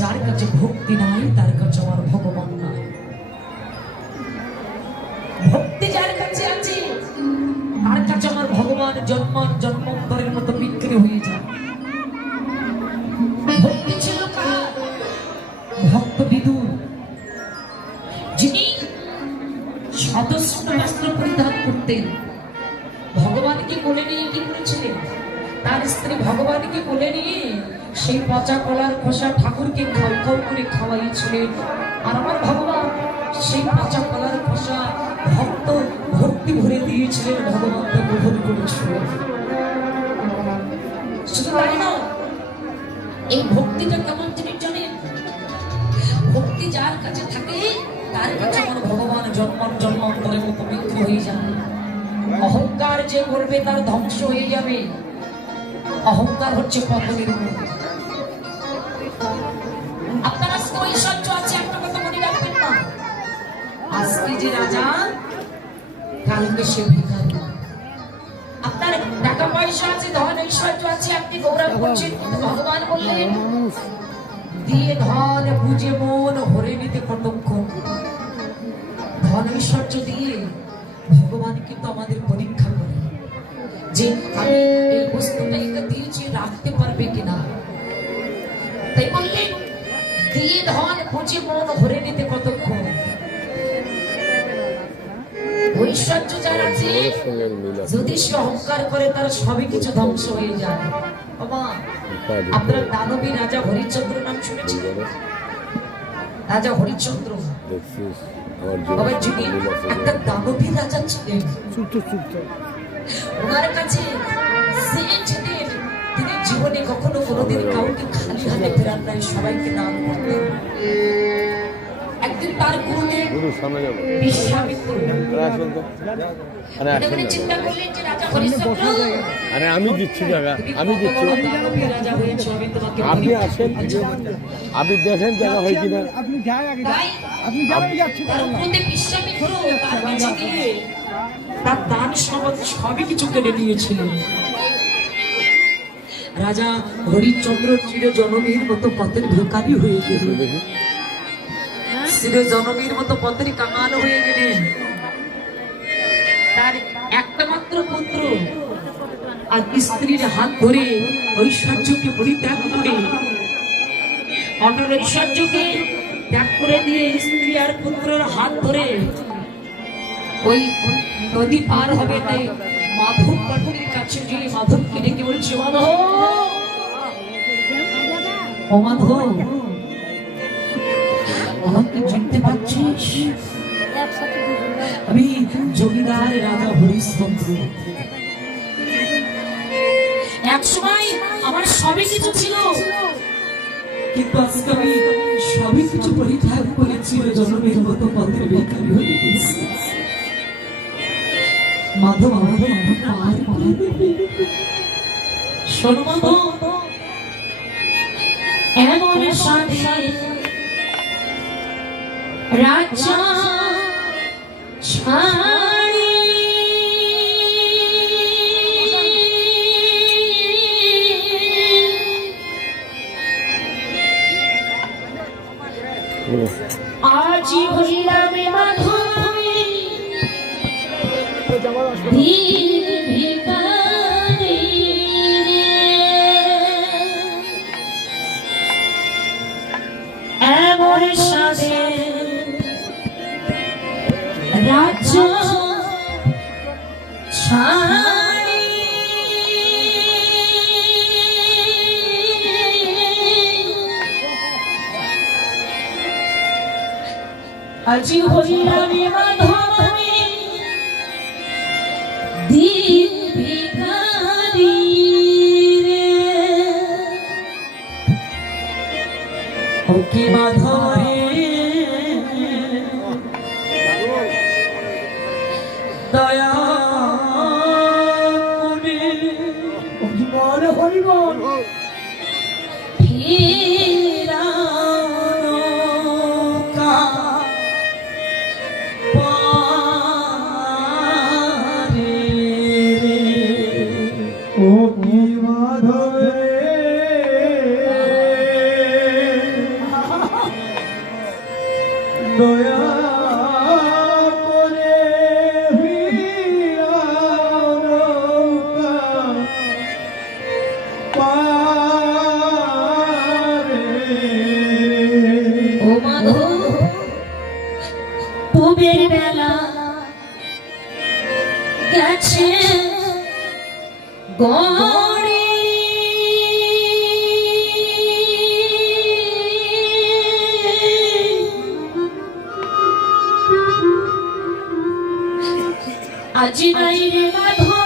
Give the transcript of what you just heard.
যার কাছে ভক্তি নাই তার কাছে আমার ভগবান নাই। ভক্তি যার কাছে আছে তার কাছে আমার ভগবান জন্মান্তরের মতো বিক্রি হয়ে যায়। ভক্তি ছিল কার? ভক্ত বিদুর, যিনি সদস্য বস্ত্র পরিধান করতেন। ভগবানকে কোলে নিয়ে কি করেছিলেন? তার স্ত্রী ভগবানকে কোলে নিয়ে সেই পচা কলার খোসা ঠাকুরকে খাও খাও করে খাওয়াইছিলেন। আর আমার ভগবান সেই পচা কলার খোসা ভক্ত ভক্তি ভরে দিয়েছিলেন, ভগবান তা গ্রহণ করেছিলেন। শুধু তাই না, এই ভক্তিটা কেমন তিনি জানেন? ভক্তি যার কাছে থাকে তার কাছে আমার ভগবান জন্মান্তরের মতো বিক্রি হয়ে যাবে। অহংকার যে করবে তার ধ্বংস হয়ে যাবে। অহংকার হচ্ছে পতনের মূল। আপনার আজকে ঐশ্বর্য আছে, একটা কথা মনে রাখবেন না, আজকে যে রাজা কালকে সে ভিখারি। আপনার টাকা পয়সা আছে, ধন ঐশ্বর্য আছে, আপনি গৌরব করছেন, কিন্তু ভগবান বললেন দিয়ে ধন বুঝে মন হরে নিতে কতক্ষণ। ধন ঐশ্বর্য দিয়ে ভগবান কিন্তু আমাদের পরীক্ষা করে যে আমি এই বস্তুটা এটা দিয়েছি রাখতে পারবে কিনা। তাই বললেন দিয়ে ধন বুঝে মন ভরে নিতে কতক্ষণ। ঐশ্বর্য যার আছে যদি সে অহংকার করে তার সবই কিছু ধ্বংস হয়ে যায়। বাবা, আপনারা দানবী রাজা হরিশ্চন্দ্র নাম শুনেছেন? রাজা হরিশ্চন্দ্র বাবা যিনি একটা দানবী রাজা ছিলেন। ওনার কাছে তিনি জীবনে কখনো কোনোদিন কাউকে খালি হাতে ফেরান নাই, সবাইকে দান করতেন। একদিন তার গুরুদেব বিশ্বামিত্র চিন্তা করলেন যে রাজা হরিশ্চন্দ্র, আমি দিচ্ছি জায়গা, আমি দিচ্ছি, আপনি আসেন, আপনি দেখেন জায়গা হয় কিনা। তার দান সম্পদ সবই কিছু কেড়ে নিয়েছিলেন। রাজা হরিশ্চন্দ্র চিরজননীর মতো পথের ভিখারি হয়ে গেলেন, চিরজননীর মতো পথের কাঙাল হয়ে গেলেন। তার একটা মাত্র পুত্র আর স্ত্রীর হাত ধরে ঐশ্বর্যকে পরিত্যাগ করে, অটল ঐশ্বর্যকে ত্যাগ করে দিয়ে স্ত্রী আর পুত্রের হাত ধরে ওই নদী পার হবে তাই মাধব পাটুরির কাছে গিয়ে মাধবকে ডেকে বলছে, মাধব ও মাধব, আমাকে চিনতে পারছিস? আমি জমিদার রাজা হরিশ্চন্দ্র। এক সময় আমার সবই কিছু ছিল, কিন্তু আজকে আমি সবই কিছু পরিত্যাগ করেছি, জনমের মতো পথের ভিখারি হয়ে গেছি। মাধব আমাকে পার করে দেবে। শোন মাধব, এমন সাথে রাজা ছাড়ি আজি হইলাম মাধবী দীন ভিখারি, এমন সাথে রাজা ছাড়ি আজি হইলাম মাধবী দীন ভিখারি রে। ওকে মাধব দয়া করে হরিবল দয়া করে হিয়া নৌকা পারে ও মাধো পুবের বেলা গেছে গড়ে আজি নাই রে মাধো